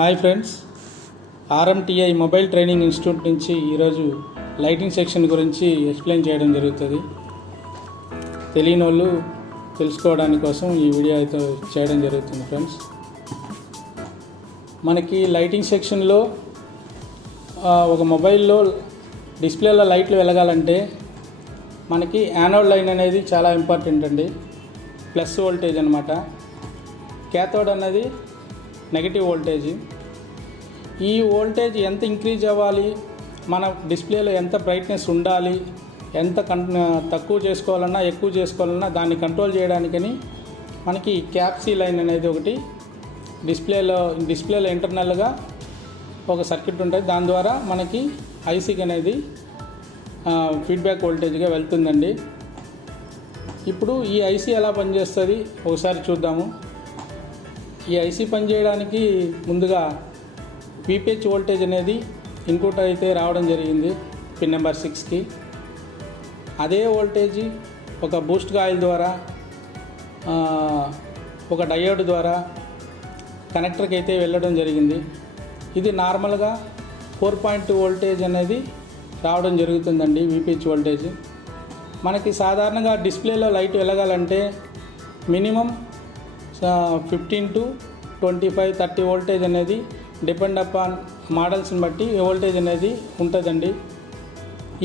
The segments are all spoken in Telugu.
Hi friends, RMTI mobile training institute నుంచి ఈరోజు లైటింగ్ సెక్షన్ గురించి ఎక్స్ప్లెయిన్ చేయడం జరుగుతుంది. తెలియని వాళ్ళు తెలుసుకోవడానికి కోసం ఈ వీడియో అయితే చేయడం జరుగుతుంది. ఫ్రెండ్స్, మనకి లైటింగ్ సెక్షన్లో ఒక మొబైల్లో డిస్ప్లేలో లైట్లు వెలగాలంటే మనకి యానోడ్ లైన్ అనేది చాలా ఇంపార్టెంట్ అండి. ప్లస్ వోల్టేజ్ అనమాట. క్యాథోడ్ అన్నది నెగటివ్ వోల్టేజ్. ఈ వోల్టేజ్ ఎంత ఇంక్రీజ్ అవ్వాలి, మన డిస్ప్లేలో ఎంత బ్రైట్నెస్ ఉండాలి, ఎంత తక్కువ చేసుకోవాలన్నా ఎక్కువ చేసుకోవాలన్నా దాన్ని కంట్రోల్ చేయడానికని మనకి క్యాప్సీ లైన్ అనేది ఒకటి డిస్ప్లేలో ఇంటర్నల్గా ఒక సర్క్యూట్ ఉంటుంది. దాని ద్వారా మనకి ఐసీకి అనేది ఫీడ్బ్యాక్ వోల్టేజ్గా వెళ్తుందండి. ఇప్పుడు ఈ ఐసీ ఎలా పనిచేస్తుంది ఒకసారి చూద్దాము. ఈ ఐసీ పనిచేయడానికి ముందుగా విపిహెచ్ వోల్టేజ్ అనేది ఇన్పుట్ అయితే రావడం జరిగింది పిన్ నెంబర్ 6కి. అదే వోల్టేజ్ ఒక బూస్ట్ కాయిల్ ద్వారా ఒక డయోడ్ ద్వారా కనెక్టర్కి అయితే వెళ్ళడం జరిగింది. ఇది నార్మల్గా 4.2 వోల్టేజ్ అనేది రావడం జరుగుతుందండి. విపిహెచ్ వోల్టేజ్ మనకి సాధారణంగా డిస్ప్లేలో లైట్ వెలగాలంటే మినిమం 15 to 25, 30 వోల్టేజ్ అనేది డిపెండ్ అపాన్ మోడల్స్ని బట్టి వోల్టేజ్ అనేది ఉంటుందండి.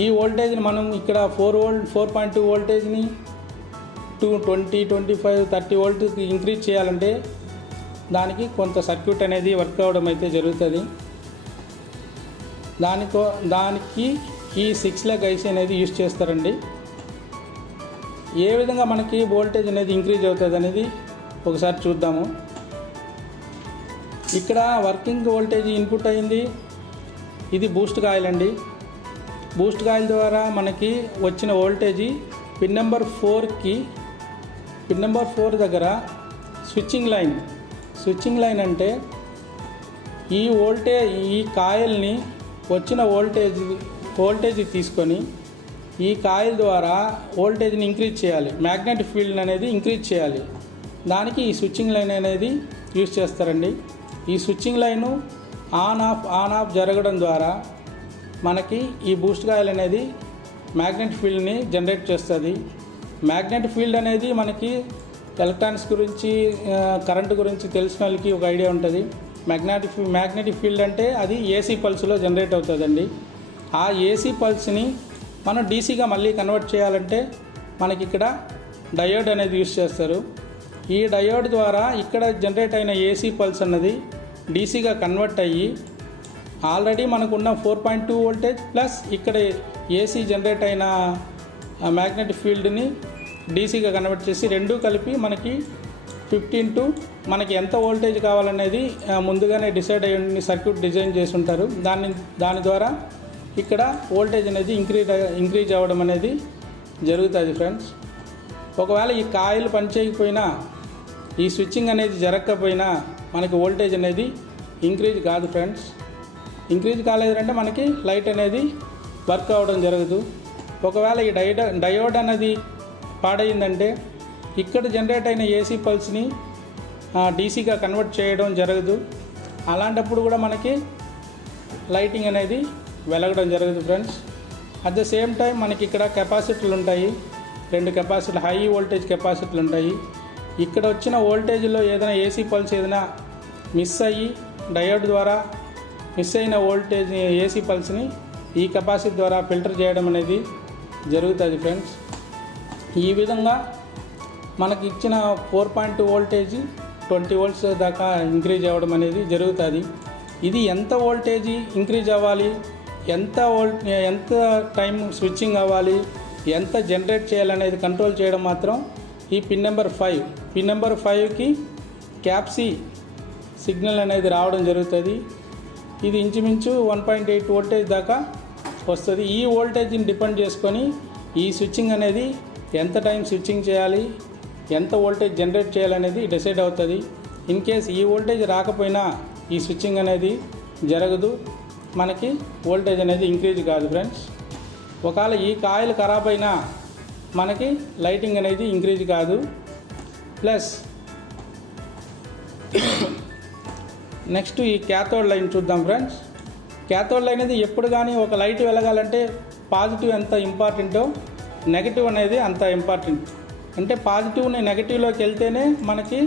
ఈ వోల్టేజ్ని మనం ఇక్కడ 4.2 వోల్టేజ్ని 20, 25, 30 వోల్ట్కి ఇంక్రీజ్ చేయాలంటే దానికి కొంత సర్క్యూట్ అనేది వర్క్ అవ్వడం అయితే జరుగుతుంది. దానికి ఈ 6 లెగ్ ఐసీ అనేది యూజ్ చేస్తారండి. ఏ విధంగా మనకి వోల్టేజ్ అనేది ఇంక్రీజ్ అవుతుంది అనేది ఒకసారి చూద్దాము. ఇక్కడ వర్కింగ్ వోల్టేజ్ ఇన్పుట్ అయింది. ఇది బూస్ట్ కాయిల్ అండి. బూస్ట్ కాయిల్ ద్వారా మనకి వచ్చిన వోల్టేజీ పిన్ నెంబర్ 4 దగ్గర స్విచ్చింగ్ లైన్ అంటే ఈ కాయిల్ని వచ్చిన వోల్టేజ్ తీసుకొని ఈ కాయిల్ ద్వారా వోల్టేజ్ని ఇంక్రీజ్ చేయాలి, మ్యాగ్నెటిక్ ఫీల్డ్ అనేది ఇంక్రీజ్ చేయాలి. దానికి ఈ స్విచ్చింగ్ లైన్ అనేది యూజ్ చేస్తారండి. ఈ స్విచ్చింగ్ లైను ఆన్ ఆఫ్ జరగడం ద్వారా మనకి ఈ బూస్ట్ కాయిల్ అనేది మ్యాగ్నెటిక్ ఫీల్డ్ని జనరేట్ చేస్తుంది. మ్యాగ్నెటిక్ ఫీల్డ్ అనేది మనకి ఎలక్ట్రానిక్స్ గురించి కరెంటు గురించి తెలిసిన వాళ్ళకి ఒక ఐడియా ఉంటుంది. మ్యాగ్నెటిక్ ఫీల్డ్ అంటే అది ఏసీ పల్స్లో జనరేట్ అవుతుందండి. ఆ ఏసీ పల్స్ని మనం డీసీగా మళ్ళీ కన్వర్ట్ చేయాలంటే మనకి ఇక్కడ డయోడ్ అనేది యూజ్ చేస్తారు. ఈ డయోడ్ ద్వారా ఇక్కడ జనరేట్ అయిన ఏసీ పల్స్ అన్నది డీసీగా కన్వర్ట్ అయ్యి ఆల్రెడీ మనకున్న 4.2 వోల్టేజ్ ప్లస్ ఇక్కడ ఏసీ జనరేట్ అయిన మ్యాగ్నెటిక్ ఫీల్డ్ని డీసీగా కన్వర్ట్ చేసి రెండూ కలిపి మనకి 15 to మనకి ఎంత వోల్టేజ్ కావాలనేది ముందుగానే డిసైడ్ అయ్యి సర్క్యూట్ డిజైన్ చేసి ఉంటారు. దాని ద్వారా ఇక్కడ వోల్టేజ్ అనేది ఇంక్రీజ్ అవ్వడం అనేది జరుగుతుంది. ఫ్రెండ్స్, ఒకవేళ ఈ కాయిల్ పనిచేయకపోయినా ఈ స్విచ్చింగ్ అనేది జరగకపోయినా మనకి వోల్టేజ్ అనేది ఇంక్రీజ్ కాదు. ఫ్రెండ్స్, ఇంక్రీజ్ కాలేదంటే మనకి లైట్ అనేది వర్క్ అవ్వడం జరగదు. ఒకవేళ ఈ డయోడ్ అనేది పాడైందంటే ఇక్కడ జనరేట్ అయిన ఏసీ పల్స్ని డీసీగా కన్వర్ట్ చేయడం జరగదు. అలాంటప్పుడు కూడా మనకి లైటింగ్ అనేది వెలగడం జరగదు. Friends, at the same time మనకి ఇక్కడ కెపాసిటర్లు ఉంటాయి. 2 కెపాసిటర్లు, హై వోల్టేజ్ కెపాసిటర్లు ఉంటాయి. ఇక్కడ వచ్చిన వోల్టేజ్లో ఏదైనా ఏసీ పల్స్ ఏదైనా మిస్ అయ్యి డయోడ్ ద్వారా మిస్ అయిన వోల్టేజ్ ఏసీ పల్స్ని ఈ కెపాసిటర్ ద్వారా ఫిల్టర్ చేయడం అనేది జరుగుతుంది. ఫ్రెండ్స్, ఈ విధంగా మనకి ఇచ్చిన 4.2 వోల్టేజ్ 20 వోల్ట్స్ దాకా ఇంక్రీజ్ అవ్వడం అనేది జరుగుతుంది. ఇది ఎంత వోల్టేజ్ ఇంక్రీజ్ అవ్వాలి, ఎంత టైం స్విచ్చింగ్ అవ్వాలి, ఎంత జనరేట్ చేయాలనేది కంట్రోల్ చేయడం మాత్రం ఈ పిన్ నెంబర్ 5కి క్యాప్సీ సిగ్నల్ అనేది రావడం జరుగుతుంది. ఇది ఇంచుమించు 1.8 వోల్టేజ్ దాకా వస్తుంది. ఈ వోల్టేజ్ని డిపెండ్ చేసుకొని ఈ స్విచ్చింగ్ అనేది ఎంత టైం స్విచ్చింగ్ చేయాలి, ఎంత వోల్టేజ్ జనరేట్ చేయాలనేది డిసైడ్ అవుతుంది. ఇన్ కేస్ ఈ వోల్టేజ్ రాకపోయినా ఈ స్విచ్చింగ్ అనేది జరగదు, మనకి వోల్టేజ్ అనేది ఇంక్రీజ్ కాదు. ఫ్రెండ్స్, ఒకవేళ ఈ కాయిల్ ఖరాబ్ అయినా మనకి లైటింగ్ అనేది ఇంక్రీజ్ కాదు. ప్లస్ నెక్స్ట్ ఈ క్యాథోడ్ లైన్ చూద్దాం ఫ్రెండ్స్. క్యాథోడ్ లైన్ అనేది ఎప్పుడు కానీ ఒక లైట్ వెలగాలంటే పాజిటివ్ ఎంత ఇంపార్టెంటో నెగటివ్ అనేది అంత ఇంపార్టెంట్. అంటే పాజిటివ్ని నెగటివ్లోకి వెళ్తేనే మనకి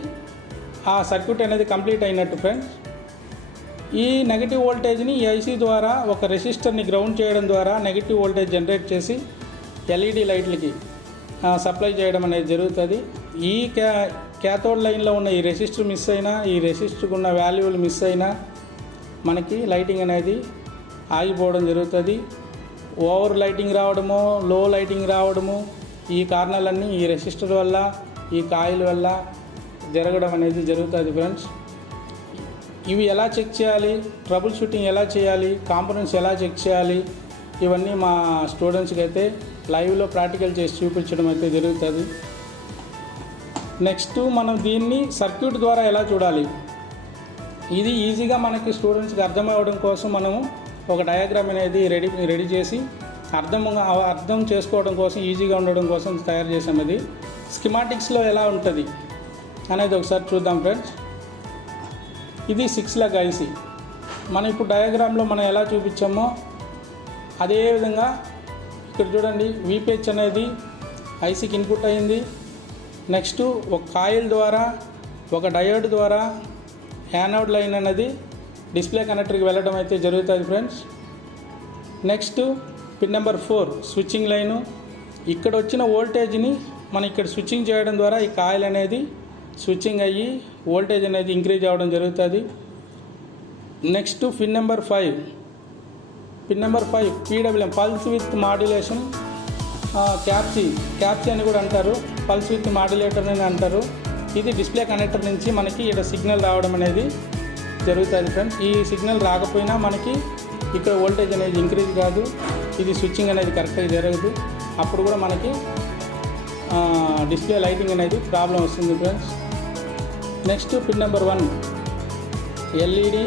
ఆ సర్క్యూట్ అనేది కంప్లీట్ అయినట్టు ఫ్రెండ్స్. ఈ నెగటివ్ వోల్టేజ్ని ఐసీ ద్వారా ఒక రెసిస్టర్ని గ్రౌండ్ చేయడం ద్వారా నెగటివ్ వోల్టేజ్ జనరేట్ చేసి ఎల్ఈడి లైట్లకి సప్లై చేయడం అనేది జరుగుతుంది. ఈ క్యాథోడ్ లైన్లో ఉన్న ఈ రెసిస్టర్ మిస్ అయినా, ఈ రెసిస్టర్కి ఉన్న వాల్యూలు మిస్ అయినా మనకి లైటింగ్ అనేది ఆగిపోవడం జరుగుతుంది. ఓవర్ లైటింగ్ రావడము, లో లైటింగ్ రావడము, ఈ కారణాలన్నీ ఈ రెసిస్టర్ వల్ల, ఈ కాయిల్ వల్ల జరగడం అనేది జరుగుతుంది ఫ్రెండ్స్. ఇవి ఎలా చెక్ చేయాలి, ట్రబుల్ షూటింగ్ ఎలా చేయాలి, కాంపోనెంట్స్ ఎలా చెక్ చేయాలి, ఇవన్నీ మా స్టూడెంట్స్కి అయితే లైవ్లో ప్రాక్టికల్ చేసి చూపించడం అయితే జరుగుతుంది. నెక్స్ట్ మనం దీన్ని సర్క్యూట్ ద్వారా ఎలా చూడాలి, ఇది ఈజీగా మనకి స్టూడెంట్స్కి అర్థమవడం కోసం మనము ఒక డయాగ్రామ్ అనేది రెడీ చేసి అర్థం చేసుకోవడం కోసం, ఈజీగా ఉండడం కోసం తయారు చేసాం. అది స్కిమాటిక్స్లో ఎలా ఉంటుంది అనేది ఒకసారి చూద్దాం ఫ్రెండ్స్. ఇది 6 లెగ్ ఐసీ. మనం ఇప్పుడు డయాగ్రామ్లో మనం ఎలా చూపించామో అదేవిధంగా ఇక్కడ చూడండి, వీపీహెచ్ అనేది ఐసీకి ఇన్పుట్ అయింది. నెక్స్ట్ ఒక కాయిల్ ద్వారా, ఒక డయోడ్ ద్వారా యానోడ్ లైన్ అనేది డిస్ప్లే కనెక్టర్కి వెళ్ళడం అయితే జరుగుతుంది friends. Next pin number 4 switching line. ఇక్కడ వచ్చిన వోల్టేజ్ని మనం ఇక్కడ స్విచ్చింగ్ చేయడం ద్వారా ఈ కాయిల్ అనేది స్విచ్చింగ్ అయ్యి వోల్టేజ్ అనేది ఇంక్రీజ్ అవ్వడం జరుగుతుంది. Next pin number 5 PWM pulse with modulation, క్యాప్సీ అని కూడా అంటారు, పల్స్ విత్ మాడ్యులేటర్ అని అంటారు. ఇది డిస్ప్లే కనెక్టర్ నుంచి మనకి ఇక్కడ సిగ్నల్ రావడం అనేది జరుగుతుంది ఫ్రెండ్స్. ఈ సిగ్నల్ రాకపోయినా మనకి ఇక్కడ వోల్టేజ్ అనేది ఇంక్రీజ్ కాదు, ఇది స్విచ్చింగ్ అనేది కరెక్ట్గా జరగదు. అప్పుడు కూడా మనకి డిస్ప్లే లైటింగ్ అనేది ప్రాబ్లం వస్తుంది friends. Next pin number 1 LED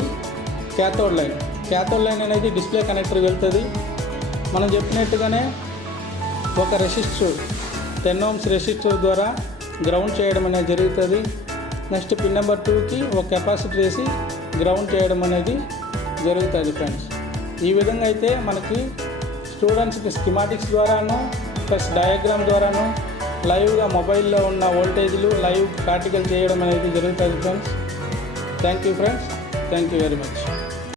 cathode line అనేది డిస్ప్లే కనెక్టర్కి వెళ్తుంది. మనం చెప్పినట్టుగానే ఒక రెసిస్టర్ 10 ohms రెసిస్టర్ ద్వారా గ్రౌండ్ చేయడం అనేది జరుగుతుంది. నెక్స్ట్ పిన్ నెంబర్ 2కి ఒక కెపాసిటర్ వేసి గ్రౌండ్ చేయడం అనేది జరుగుతుంది ఫ్రెండ్స్. ఈ విధంగా అయితే మనకి స్టూడెంట్స్కి స్కిమాటిక్స్ ద్వారాను ప్లస్ డయాగ్రామ్ ద్వారాను లైవ్గా మొబైల్లో ఉన్న వోల్టేజ్లు లైవ్ ప్రాక్టికల్ చేయడం అనేది జరుగుతుంది friends. Thank you friends, thank you very much.